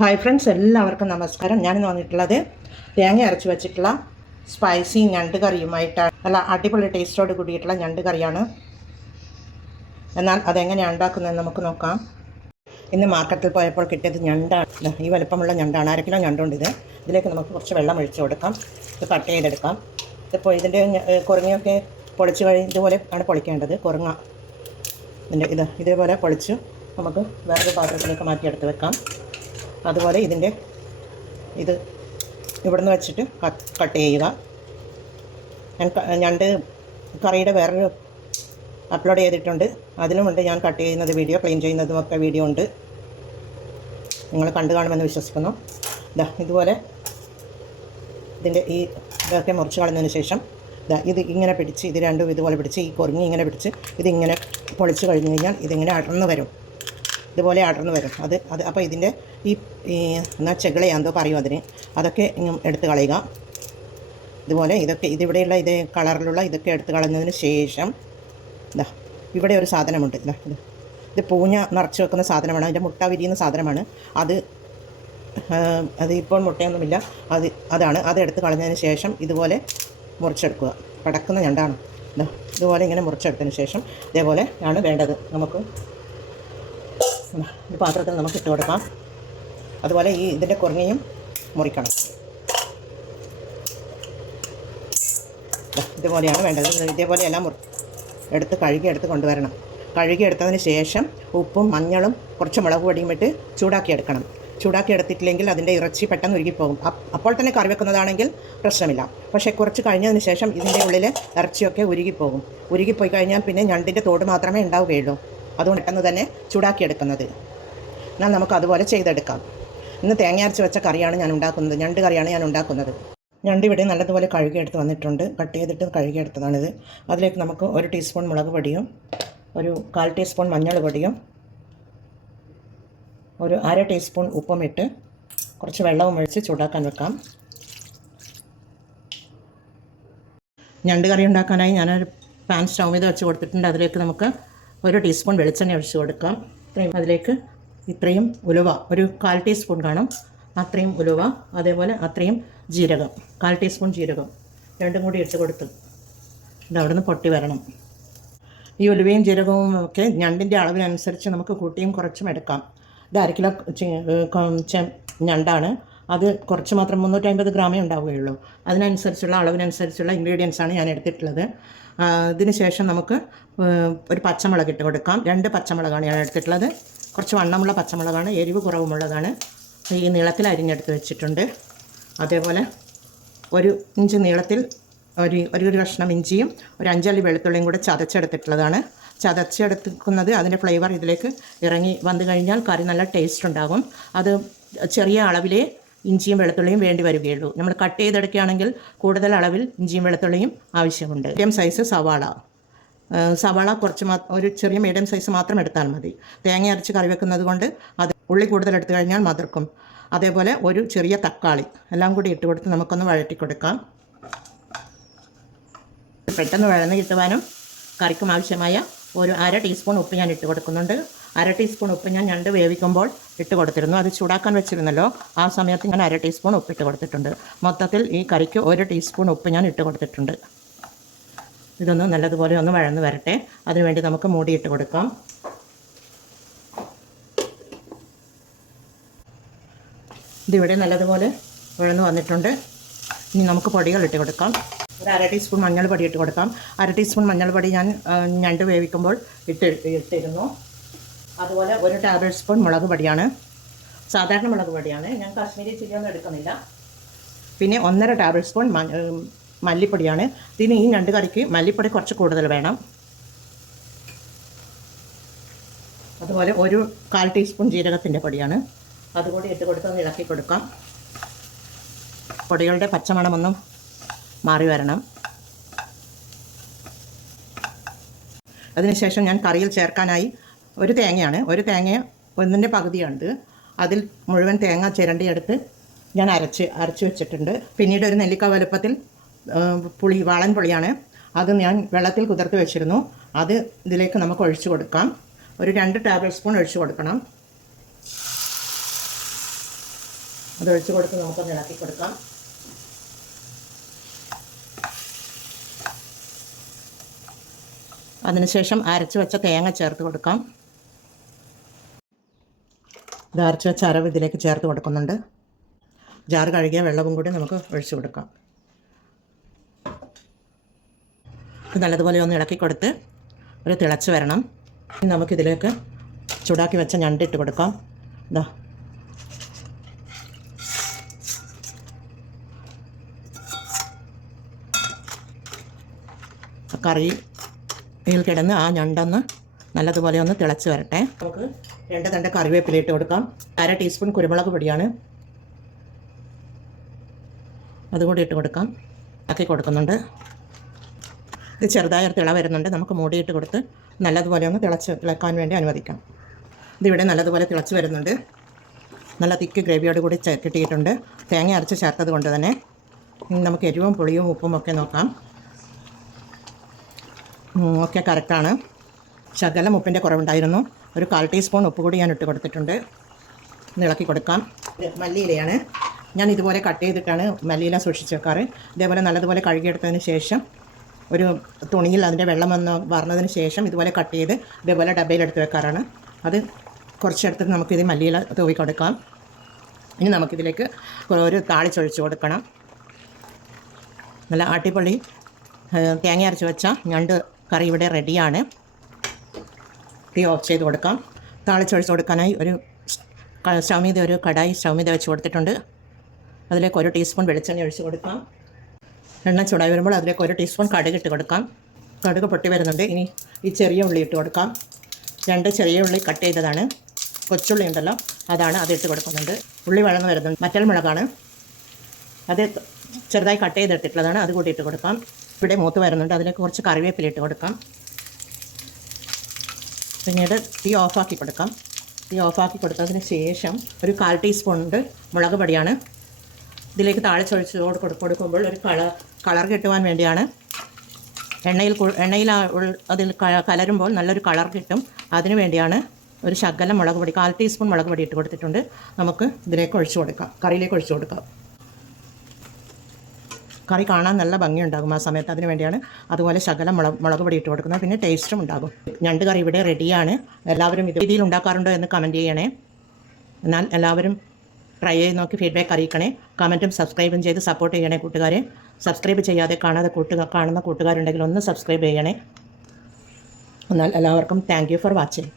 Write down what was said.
Hi friends, എല്ലാവർക്കും നമസ്കാരം. ഞാനിന്ന് വന്നിട്ടുള്ളത് തേങ്ങ അരച്ച് വെച്ചിട്ടുള്ള സ്പൈസി ഞണ്ട് കറിയുമായിട്ടാണ്. നല്ല അടിപൊളി ടേസ്റ്റോട് കൂടിയിട്ടുള്ള ഞണ്ട് കറിയാണ്. എന്നാൽ അതെങ്ങനെയാണ് ഉണ്ടാക്കുന്നതെന്ന് നമുക്ക് നോക്കാം. ഇന്ന് മാർക്കറ്റിൽ പോയപ്പോൾ കിട്ടിയത് ഞണ്ടാണ്. ഈ വലുപ്പമുള്ള ഞണ്ടാണ്. 1/2 കിലോ ഞണ്ടുണ്ട്. ഇതിലേക്ക് നമുക്ക് കുറച്ച് വെള്ളം ഒഴിച്ച് കൊടുക്കാം. ഇത് കട്ട് ചെയ്തെടുക്കാം. ഇപ്പോൾ ഇതിൻ്റെ കുറുങ്ങയൊക്കെ പൊളിച്ച് ഇതുപോലെ ആണ് പൊളിക്കേണ്ടത്. കുറുങ്ങ ഇതേപോലെ പൊളിച്ച് നമുക്ക് വേറൊരു പാത്രത്തിലേക്ക് മാറ്റിയെടുത്ത് വെക്കാം. അതുപോലെ ഇത് ഇവിടുന്ന് വെച്ചിട്ട് കട്ട് ചെയ്യുക. ഞണ്ട് കറിയുടെ വേറൊരു അപ്ലോഡ് ചെയ്തിട്ടുണ്ട്. അതിലുമുണ്ട് ഞാൻ കട്ട് ചെയ്യുന്നത് വീഡിയോ, ക്ലീൻ ചെയ്യുന്നതുമൊക്കെ വീഡിയോ ഉണ്ട്. നിങ്ങൾ കണ്ടു കാണുമെന്ന് വിശ്വസിക്കുന്നു. ഇതുപോലെ ഇതിൻ്റെ ഇതൊക്കെ മുറിച്ച് കളഞ്ഞതിന് ശേഷം ഇത് ഇങ്ങനെ പിടിച്ച്, ഇത് രണ്ടും ഇതുപോലെ പിടിച്ച്, ഈ കുറുങ്ങി ഇങ്ങനെ പിടിച്ച് ഇതിങ്ങനെ പൊളിച്ച് കഴിഞ്ഞ് കഴിഞ്ഞാൽ ഇതിങ്ങനെ അടർന്ന് വരും. ഇതുപോലെ അടർന്ന് വരും. അപ്പോൾ ഇതിൻ്റെ എന്നാൽ ചെകിളയാന്തോ പറയും അതിന്, അതൊക്കെ എടുത്ത് കളയുക. ഇതുപോലെ ഇതിവിടെയുള്ള കളറിലുള്ള ഇതൊക്കെ എടുത്ത് കളഞ്ഞതിന് ശേഷം ഇവിടെ ഒരു സാധനമുണ്ട്. ഇത് പൂഞ്ഞ നിറച്ച് വെക്കുന്ന സാധനമാണ്. അതിൻ്റെ മുട്ട വിരിയുന്ന സാധനമാണ്. അത് ഇപ്പോൾ മുട്ടയൊന്നുമില്ല. അതെടുത്ത് കളഞ്ഞതിന് ശേഷം ഇതുപോലെ മുറിച്ചെടുക്കുക. പടക്കുന്ന ഞണ്ടാണ്. ഇതുപോലെ ഇങ്ങനെ മുറിച്ചെടുത്തതിന് ശേഷം ഇതേപോലെ ആണ് വേണ്ടത്. നമുക്ക് ഒരു പാത്രത്തിൽ നമുക്ക് ഇട്ട് കൊടുക്കാം. അതുപോലെ ഇതിൻ്റെ കുറുങ്ങയും മുറിക്കണം. ഇതുപോലെയാണ് വേണ്ടത്. ഇതേപോലെ എല്ലാം എടുത്ത് കഴുകിയെടുത്ത് കൊണ്ടുവരണം. കഴുകിയെടുത്തതിന് ശേഷം ഉപ്പും മഞ്ഞളും കുറച്ച് മുളക് പൊടിയും ഇട്ട് ചൂടാക്കിയെടുക്കണം. ചൂടാക്കിയെടുത്തിട്ടില്ലെങ്കിൽ അതിൻ്റെ ഇറച്ചി പെട്ടെന്ന് ഉരുകിപ്പോകും. അപ്പോൾ തന്നെ കറി വെക്കുന്നതാണെങ്കിൽ പ്രശ്നമില്ല. പക്ഷേ കുറച്ച് കഴിഞ്ഞതിന് ശേഷം ഇതിൻ്റെ ഉള്ളിൽ ഇറച്ചിയൊക്കെ ഉരുകിപ്പോയി കഴിഞ്ഞാൽ പിന്നെ ഞണ്ടിൻ്റെ തോട് മാത്രമേ ഉണ്ടാവുകയുള്ളൂ. അതുകൊണ്ട് പെട്ടെന്ന് തന്നെ ചൂടാക്കിയെടുക്കുന്നത്. എന്നാൽ നമുക്ക് അതുപോലെ ചെയ്തെടുക്കാം. ഇന്ന് തേങ്ങ അരച്ച് വെച്ച കറിയാണ് ഞാൻ ഉണ്ടാക്കുന്നത്. ഞണ്ട് കറിയാണ് ഞാൻ ഉണ്ടാക്കുന്നത്. ഞണ്ട് ഇവിടെ നല്ലതുപോലെ കഴുകിയെടുത്ത് വന്നിട്ടുണ്ട്. കട്ട് ചെയ്തിട്ട് കഴുകിയെടുത്തതാണിത്. അതിലേക്ക് നമുക്ക് 1 ടീസ്പൂൺ മുളക് പൊടിയും, ഒരു 1/4 ടീസ്പൂൺ മഞ്ഞൾ പൊടിയും, ഒരു 1/2 ടീസ്പൂൺ ഉപ്പും ഇട്ട് കുറച്ച് വെള്ളവും ഒഴിച്ച് ചൂടാക്കാൻ വെക്കാം. ഞണ്ട് കറി ഉണ്ടാക്കാനായി ഞാനൊരു പാൻ സ്റ്റൗ మీద വെച്ച് കൊടുത്തിട്ടുണ്ട്. അതിലേക്ക് നമുക്ക് 1 ടീസ്പൂൺ വെളിച്ചെണ്ണ ഒഴിച്ച് കൊടുക്കാം. അതിലേക്ക് ഇത്രയും ഉലുവ, ഒരു 1/4 ടീസ്പൂൺ കാണും, അത്രയും ഉലുവ, അതേപോലെ അത്രയും ജീരകം, 1/4 ടീസ്പൂൺ ജീരകം, രണ്ടും കൂടി ഇട്ട് കൊടുത്ത് അവിടെ നിന്ന് പൊട്ടി വരണം. ഈ ഉലുവയും ജീരകവും ഒക്കെ ഞണ്ടിൻ്റെ അളവിനനുസരിച്ച് നമുക്ക് കൂട്ടിയും കുറച്ചും എടുക്കാം. ഇത് 1/2 കിലോ ഞണ്ടാണ്. അത് കുറച്ച് മാത്രം 350 ഗ്രാമേ ഉണ്ടാവുകയുള്ളൂ. അതിനനുസരിച്ചുള്ള അളവിനനുസരിച്ചുള്ള ഇൻഗ്രീഡിയൻസാണ് ഞാൻ എടുത്തിട്ടുള്ളത്. ഇതിന് ശേഷം നമുക്ക് ഒരു പച്ചമുളക് ഇട്ട് കൊടുക്കാം. 2 പച്ചമുളകാണ് ഞാൻ എടുത്തിട്ടുള്ളത്. കുറച്ച് വണ്ണമുള്ള പച്ചമുളകാണ്, എരിവ് കുറവുമുള്ളതാണ്. ഈ നീളത്തിൽ അരിഞ്ഞെടുത്ത് വെച്ചിട്ടുണ്ട്. അതേപോലെ 1 ഇഞ്ച് നീളത്തിൽ ഒരു കഷ്ണം ഇഞ്ചിയും ഒരു 5 അല്ലി വെളുത്തുള്ളിയും കൂടെ ചതച്ചെടുത്തിട്ടുള്ളതാണ്. ചതച്ചെടുക്കുന്നത് അതിൻ്റെ ഫ്ലേവർ ഇതിലേക്ക് ഇറങ്ങി വന്നു കഴിഞ്ഞാൽ കറി നല്ല ടേസ്റ്റ് ഉണ്ടാകും. അത് ചെറിയ അളവിലേ ഇഞ്ചിയും വെളുത്തുള്ളിയും വേണ്ടി വരികയുള്ളൂ. നമ്മൾ കട്ട് ചെയ്തെടുക്കുകയാണെങ്കിൽ കൂടുതൽ അളവിൽ ഇഞ്ചിയും വെളുത്തുള്ളിയും ആവശ്യമുണ്ട്. മീഡിയം സൈസ് സവാള ഒരു ചെറിയ മീഡിയം സൈസ് മാത്രം എടുത്താൽ മതി. തേങ്ങ അരച്ച് കറി വെക്കുന്നത് കൊണ്ട് അത് ഉള്ളി കൂടുതൽ എടുത്തു കഴിഞ്ഞാൽ മധുർക്കും. അതേപോലെ ഒരു ചെറിയ തക്കാളി എല്ലാം കൂടി ഇട്ട് കൊടുത്ത് നമുക്കൊന്ന് വഴറ്റി കൊടുക്കാം. പെട്ടെന്ന് വഴന്ന് കിട്ടുവാനും കറിക്കും ആവശ്യമായ ഒരു 1/2 ടീസ്പൂൺ ഉപ്പ് ഞാൻ ഇട്ട് കൊടുക്കുന്നുണ്ട്. 1/2 ടീസ്പൂൺ ഉപ്പ് ഞാൻ ഞണ്ട് വേവിക്കുമ്പോൾ ഇട്ട് കൊടുത്തിരുന്നു. അത് ചൂടാക്കാൻ വെച്ചിരുന്നല്ലോ, ആ സമയത്ത് ഞാൻ 1/2 ടീസ്പൂൺ ഉപ്പ് ഇട്ട് കൊടുത്തിട്ടുണ്ട്. മൊത്തത്തിൽ ഈ കറിക്ക് 1 ടീസ്പൂൺ ഉപ്പ് ഞാൻ ഇട്ട് കൊടുത്തിട്ടുണ്ട്. ഇതൊന്ന് നല്ലതുപോലെ ഒന്ന് വഴന്ന് വരട്ടെ. അതിനുവേണ്ടി നമുക്ക് മൂടിയിട്ട് കൊടുക്കാം. ഇതിവിടെ നല്ലതുപോലെ വഴന്ന് വന്നിട്ടുണ്ട്. ഇനി നമുക്ക് പൊടികൾ ഇട്ട് കൊടുക്കാം. ഒരു 1/2 ടീസ്പൂൺ മഞ്ഞൾ പൊടി ഇട്ട് കൊടുക്കാം. 1/2 ടീസ്പൂൺ മഞ്ഞൾ പൊടി ഞാൻ ഞണ്ട് വേവിക്കുമ്പോൾ ഇട്ടിരുന്നു. അതുപോലെ 1 ടേബിൾ സ്പൂൺ മുളക് പൊടിയാണ്, സാധാരണ മുളക് പൊടിയാണ്, ഞാൻ കാശ്മീരി ചില്ലിയൊന്നും എടുക്കുന്നില്ല. പിന്നെ 1.5 ടേബിൾ സ്പൂൺ മല്ലിപ്പൊടിയാണ്. ഇതിന് ഈ ഞണ്ട് കറിക്ക് മല്ലിപ്പൊടി കുറച്ച് കൂടുതൽ വേണം. അതുപോലെ ഒരു 1/4 ടീസ്പൂൺ ജീരകത്തിൻ്റെ പൊടിയാണ്, അതുകൂടി ഇട്ട് കൊടുത്ത് ഇളക്കി കൊടുക്കാം. പൊടികളുടെ പച്ചമണമൊന്നും മാറി വരണം. അതിനുശേഷം ഞാൻ കറിയിൽ ചേർക്കാനായി ഒരു തേങ്ങ 1 പകുതിയാണിത്. അതിൽ മുഴുവൻ തേങ്ങ ചിരണ്ടിയെടുത്ത് ഞാൻ അരച്ച് വെച്ചിട്ടുണ്ട്. പിന്നീട് ഒരു നെല്ലിക്ക വലുപ്പത്തിൽ വാളൻ പുളിയാണ്. അത് ഞാൻ വെള്ളത്തിൽ കുതിർത്ത് വെച്ചിരുന്നു. അത് ഇതിലേക്ക് നമുക്ക് ഒഴിച്ചു കൊടുക്കാം. ഒരു 2 ടേബിൾ സ്പൂൺ ഒഴിച്ചു കൊടുക്കണം. അതൊഴിച്ച് കൊടുത്ത് നമുക്കൊന്ന് ഇളക്കി കൊടുക്കാം. അതിനുശേഷം അരച്ച് വെച്ച തേങ്ങ ചേർത്ത് കൊടുക്കാം. ഇത് അരച്ച് വെച്ച അരവ് ഇതിലേക്ക് ചേർത്ത് കൊടുക്കുന്നുണ്ട്. ജാറ് കഴുകിയ വെള്ളവും കൂടി നമുക്ക് ഒഴിച്ചു കൊടുക്കാം. ഇത് നല്ലതുപോലെ ഒന്ന് ഇളക്കി കൊടുത്ത് ഒരു തിളച്ച് വരണം. ഇനി നമുക്കിതിലേക്ക് ചൂടാക്കി വെച്ച ഞണ്ട് ഇട്ട് കൊടുക്കാം. ഇതാ കറിയിൽ കിടന്ന് ആ ഞണ്ടൊന്ന് നല്ലതുപോലെ ഒന്ന് തിളച്ച് വരട്ടെ. നമുക്ക് 2 തണ്ട് കറിവേപ്പില ഇട്ട് കൊടുക്കാം. 1/2 ടീസ്പൂൺ കുരുമുളക് പൊടിയാണ്, അതുകൂടി ഇട്ട് കൊടുക്കാം. ആക്കി കൊടുക്കുന്നുണ്ട്. ഇത് ചെറുതായി ഒരു തിള വരുന്നുണ്ട്. നമുക്ക് മൂടിയിട്ട് കൊടുത്ത് നല്ലതുപോലെ ഒന്ന് തിളക്കാൻ വേണ്ടി അനുവദിക്കാം. ഇതിവിടെ നല്ലതുപോലെ തിളച്ച് വരുന്നുണ്ട്. നല്ല തിക്ക് ഗ്രേവിയോട് കൂടി കിട്ടിയിട്ടുണ്ട്. തേങ്ങ അരച്ച് ചേർത്തത് കൊണ്ട് തന്നെ. ഇനി നമുക്ക് എരിവും പുളിയും ഉപ്പും ഒക്കെ നോക്കാം. ഒക്കെ കറക്റ്റാണ്. ശകലം ഉപ്പിൻ്റെ കുറവുണ്ടായിരുന്നു. ഒരു 1/4 ടീസ്പൂൺ ഉപ്പ് കൂടി ഞാൻ ഇട്ട് കൊടുത്തിട്ടുണ്ട്. ഇളക്കി കൊടുക്കാം. മല്ലിയിലയാണ്. ഞാൻ ഇതുപോലെ കട്ട് ചെയ്തിട്ടാണ് മല്ലിയില സൂക്ഷിച്ച് വെക്കാറ്. ഇതേപോലെ നല്ലതുപോലെ കഴുകിയെടുത്തതിന് ശേഷം ഒരു തുണിയിൽ അതിൻ്റെ വെള്ളം ഒന്ന് വാർന്നതിന് ശേഷം ഇതുപോലെ കട്ട് ചെയ്ത് ഇതേപോലെ ഡബയിലെടുത്ത് വെക്കാറാണ്. അത് കുറച്ചെടുത്തിട്ട് നമുക്കിത് മല്ലിയില തൂവി കൊടുക്കാം. ഇനി നമുക്കിതിലേക്ക് ഒരു താളിച്ചൊഴിച്ച് കൊടുക്കണം. നല്ല അടിപൊളി തേങ്ങ അരച്ച് വെച്ച ഞണ്ട് കറി ഇവിടെ റെഡിയാണ്. തീ ഓഫ് ചെയ്ത് കൊടുക്കാം. താളിച്ചൊഴിച്ച് കൊടുക്കാനായി ഒരു കടായി സ്റ്റൗ മീത വെച്ച് കൊടുത്തിട്ടുണ്ട്. അതിലേക്ക് 1 ടീസ്പൂൺ വെളിച്ചെണ്ണ ഒഴിച്ച് കൊടുക്കാം. എണ്ണ ചൂടായി വരുമ്പോൾ അതിലേക്ക് 1 ടീസ്പൂൺ കടുക് ഇട്ട് കൊടുക്കാം. കടുക് പൊട്ടി വരുന്നുണ്ട്. ഇനി ഈ ചെറിയ ഉള്ളി ഇട്ട് കൊടുക്കാം. 2 ചെറിയ ഉള്ളി കട്ട് ചെയ്തതാണ്. കൊച്ചുള്ളി ഉണ്ടല്ലോ, അതാണ്, അത് ഇട്ട് കൊടുക്കുന്നുണ്ട്. ഉള്ളി വഴന്ന് വരുന്നുണ്ട്. മറ്റൽ മുളകാണ്, അത് ചെറുതായി കട്ട് ചെയ്തെടുത്തിട്ടുള്ളതാണ്, അത് കൂടി ഇട്ട് കൊടുക്കാം. ഇവിടെ മൂത്ത് വരുന്നുണ്ട്. അതിലേക്ക് കുറച്ച് കറിവേപ്പില ഇട്ട് കൊടുക്കാം. പിന്നീട് തീ ഓഫാക്കി കൊടുക്കാം. തീ ഓഫാക്കി കൊടുത്തതിന് ശേഷം ഒരു 1/4 ടീസ്പൂൺ മുളക് പൊടിയാണ് ഇതിലേക്ക് താളിച്ചൊഴിച്ച് കൊടുക്കുമ്പോൾ ഒരു കളർ കിട്ടുവാൻ വേണ്ടിയാണ്. എണ്ണയിൽ അതിൽ കലരുമ്പോൾ നല്ലൊരു കളർ കിട്ടും. അതിന് വേണ്ടിയാണ് ഒരു ശകലം മുളക് പൊടി 1/4 ടീസ്പൂൺ മുളക് പൊടി ഇട്ട് കൊടുത്തിട്ടുണ്ട്. നമുക്ക് ഇതിലേക്ക് ഒഴിച്ചു കൊടുക്കാം, കറിയിലേക്ക് ഒഴിച്ചു കൊടുക്കാം. കറി കാണാൻ നല്ല ഭംഗിയുണ്ടാകും ആ സമയത്ത്. അതിന് വേണ്ടിയാണ് അതുപോലെ ശകലം മുളക് പൊടി ഇട്ട് കൊടുക്കുന്നത്. പിന്നെ ടേസ്റ്റും ഉണ്ടാകും. ഞണ്ട് കറി ഇവിടെ റെഡിയാണ്. എല്ലാവരും ഇത് രീതിയിൽ ഉണ്ടാക്കാറുണ്ടോ എന്ന് കമൻറ്റ് ചെയ്യണേ. എന്നാൽ എല്ലാവരും ട്രൈ ചെയ്ത് നോക്കി ഫീഡ്ബാക്ക് അറിയിക്കണേ. കമൻറ്റും സബ്സ്ക്രൈബും ചെയ്ത് സപ്പോർട്ട് ചെയ്യണേ കൂട്ടുകാരെ. സബ്സ്ക്രൈബ് ചെയ്യാതെ കാണുന്ന കൂട്ടുകാരുണ്ടെങ്കിൽ ഒന്ന് സബ്സ്ക്രൈബ് ചെയ്യണേ. എന്നാൽ എല്ലാവർക്കും താങ്ക് യു ഫോർ വാച്ചിങ്.